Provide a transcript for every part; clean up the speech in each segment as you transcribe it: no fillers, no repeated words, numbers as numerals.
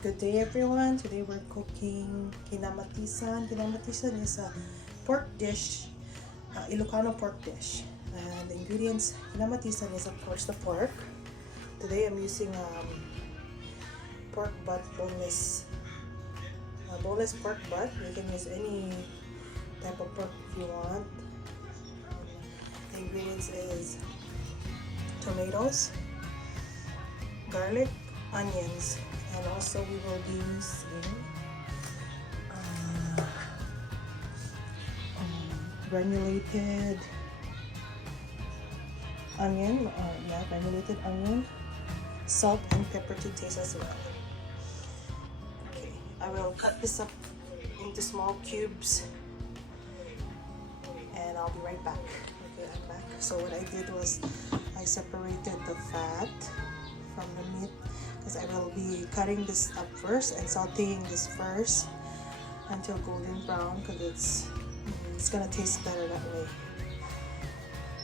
Good day everyone. Today we're cooking Kinamatisan. Kinamatisan is a pork dish, Ilocano pork dish. And the ingredients, Kinamatisan is of course the pork. Today I'm using pork butt, boneless pork butt. You can use any type of pork if you want. The ingredients is tomatoes, garlic, onions, and also we will be using granulated onion, granulated onion, salt and pepper to taste as well. Okay, I will cut this up into small cubes and I'll be right back. Okay, I'm back. So what I did was I separated the fat from the meat because I will be cutting this up first and sauteing this first until golden brown because it's gonna taste better that way.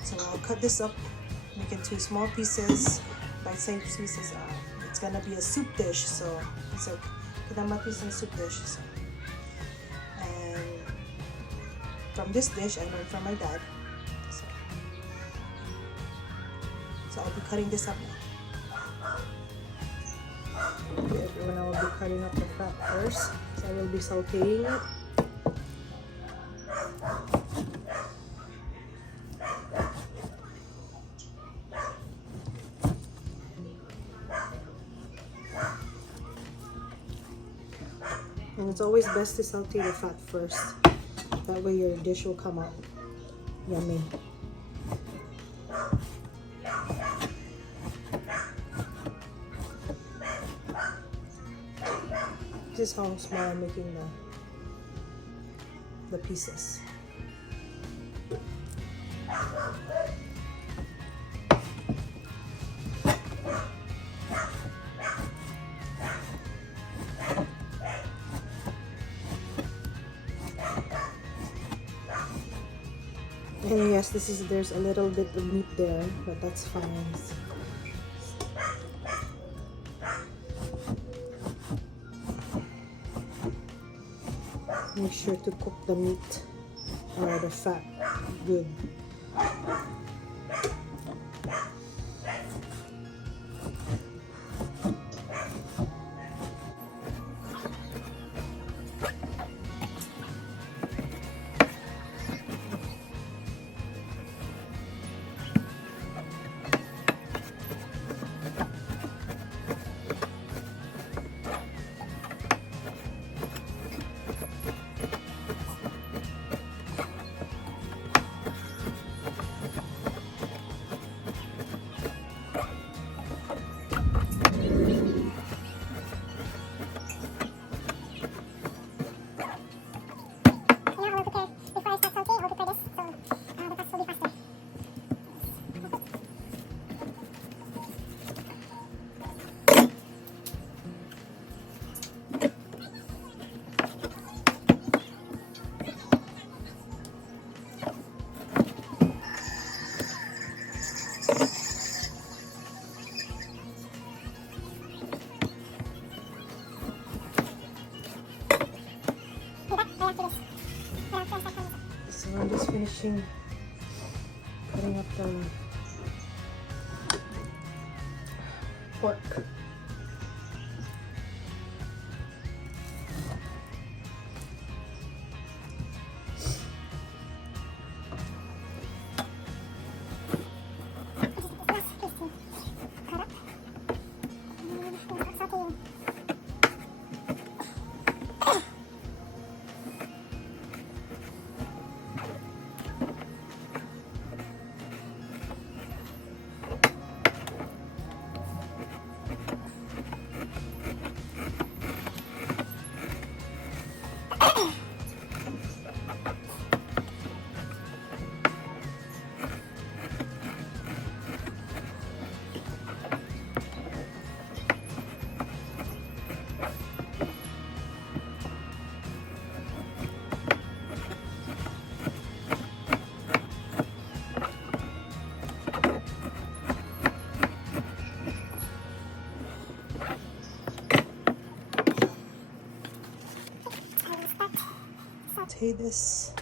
So I'll cut this up, make it into small pieces, bite-sized pieces. It's gonna be a soup dish, so it's like Kinamatisan soup dish. So, and from this dish I learned from my dad. So I'll be cutting this up now. Okay, everyone, I will be cutting up the fat first. So I will be sauteing it. And it's always best to saute the fat first. That way your dish will come out yummy. This is how small I'm making the pieces. And yes, there's a little bit of meat there, but that's fine. Make sure to cook the meat or the fat good. So I'm just finishing cutting up the pork. saute this.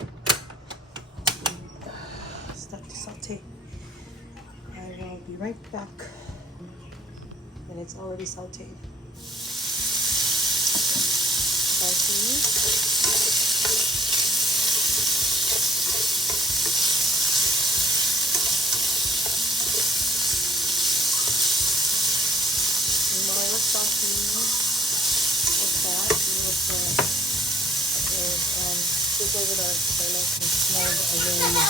Start to saute. I will be right back. And it's already sauteed. Over there so let me smell the aroma.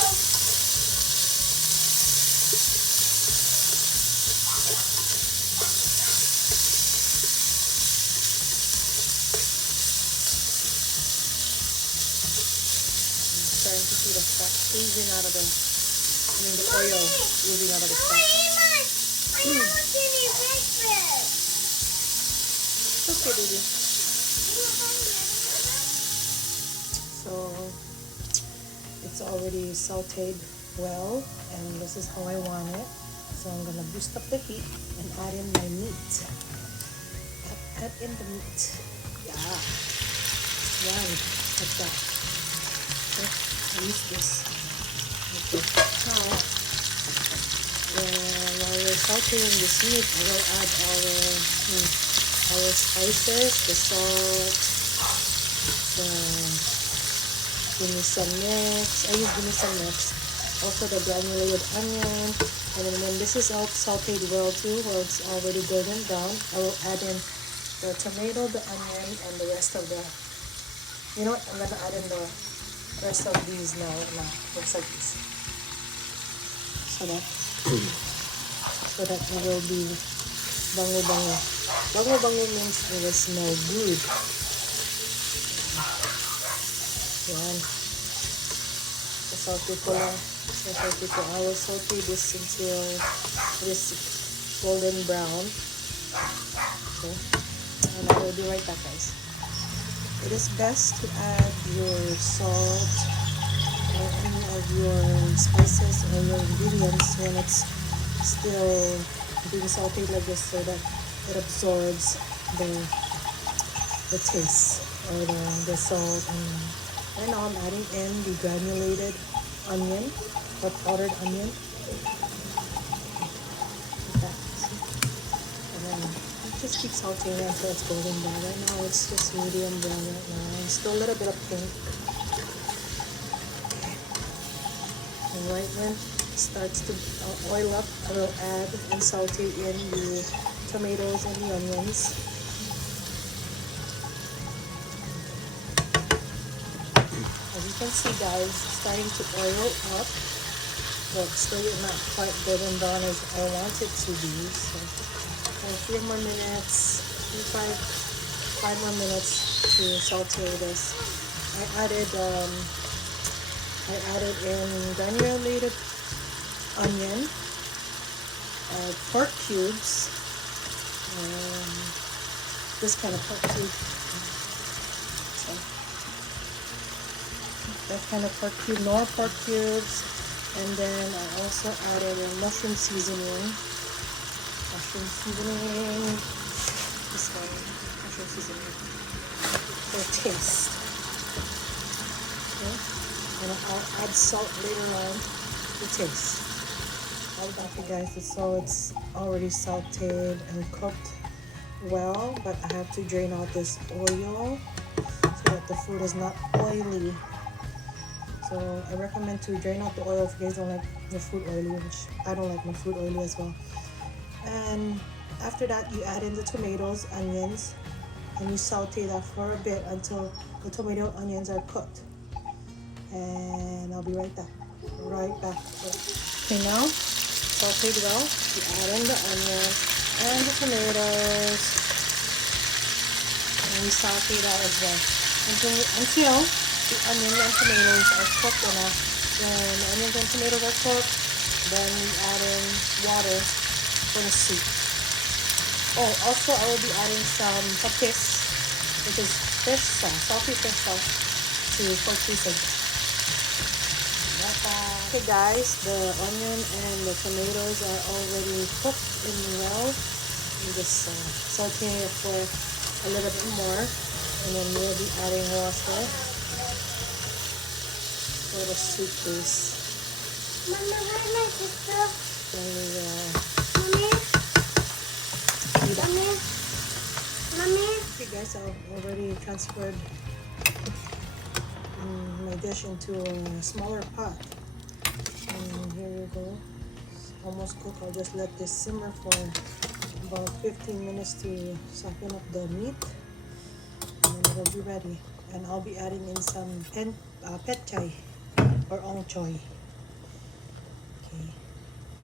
Starting to see the fat oozing out of the, the oil oozing out of the fat. It's okay, baby. So it's already sauteed well, and this is how I want it. So I'm gonna boost up the heat and add in my meat. Add in the meat. Yeah. Like that. Okay. I use this. Okay. Now, while we're sauteing this meat, I will add our spices, the salt, the Kinamatisan mix. I use Kinamatisan mix. Also the granulated onion. And then when this is all sauteed well too, while it's already golden brown, I will add in the tomato, the onion, and the rest of the, you know what, I'm gonna add in the rest of these now, rest of these. So that it will be bango-bango. Bango-bango means it will smell good. Yan. Saute ko lang. Saute ko. I will saute this until it is golden brown. Okay. And I will be right back, guys. It is best to add your salt or any of your spices or your ingredients when it's still being sauteed like this, so that it absorbs the taste or the salt. And right now I'm adding in the granulated onion or powdered onion. Like that. And then just keep sauteing it until it's golden brown. Right now it's just medium brown right now. And still a little bit of pink. Okay. And right when it starts to oil up, I will add and saute in the tomatoes and the onions. As you can see, guys, it's starting to oil up, but still not quite golden brown as I want it to be. So for a few more minutes, five more minutes to saute this. I added in granulated onion, pork cubes, this kind of pork cube. That kind of pork cube, Knorr pork cubes, and then I also added a mushroom seasoning. This one, mushroom seasoning for taste. Okay, and I'll add salt later on to taste. Okay, guys, so it's already sauteed and cooked well, but I have to drain out this oil so that the food is not oily. So I recommend to drain out the oil if you guys don't like your food oily, which I don't like my food oily as well. And after that, you add in the tomatoes, onions, and you saute that for a bit until the tomato onions are cooked. And I'll be right back. Okay, now sauteed well. You add in the onion and the tomatoes, and we saute that as well until the onion and tomatoes are cooked enough. When the onions and tomatoes are cooked, then we add in water for the soup. Oh, also I will be adding some tapis, which is fish sauce, salty fish sauce, for seasoning. Okay, guys, the onion and the tomatoes are already cooked in well. You just saute it for a little bit more, and then we'll be adding water. for the sweet taste. Mama, where's my sister? So, Mommy? Mommy? Mommy? okay guys, I've already transferred my dish into a smaller pot. And here you go. It's almost cooked. I'll just let this simmer for about 15 minutes to soften up the meat. And then it'll be ready. And I'll be adding in some pet chai or ong choy.